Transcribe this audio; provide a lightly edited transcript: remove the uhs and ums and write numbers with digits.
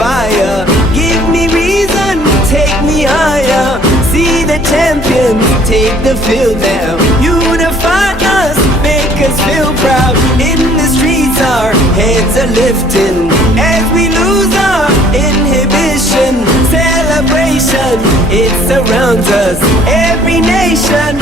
fire. Give me reason, take me higher. See the champions take the field now. Unify us, make us feel proud. In the streets our heads are lifting as we lose our inhibition. Celebration, it surrounds us, every nation.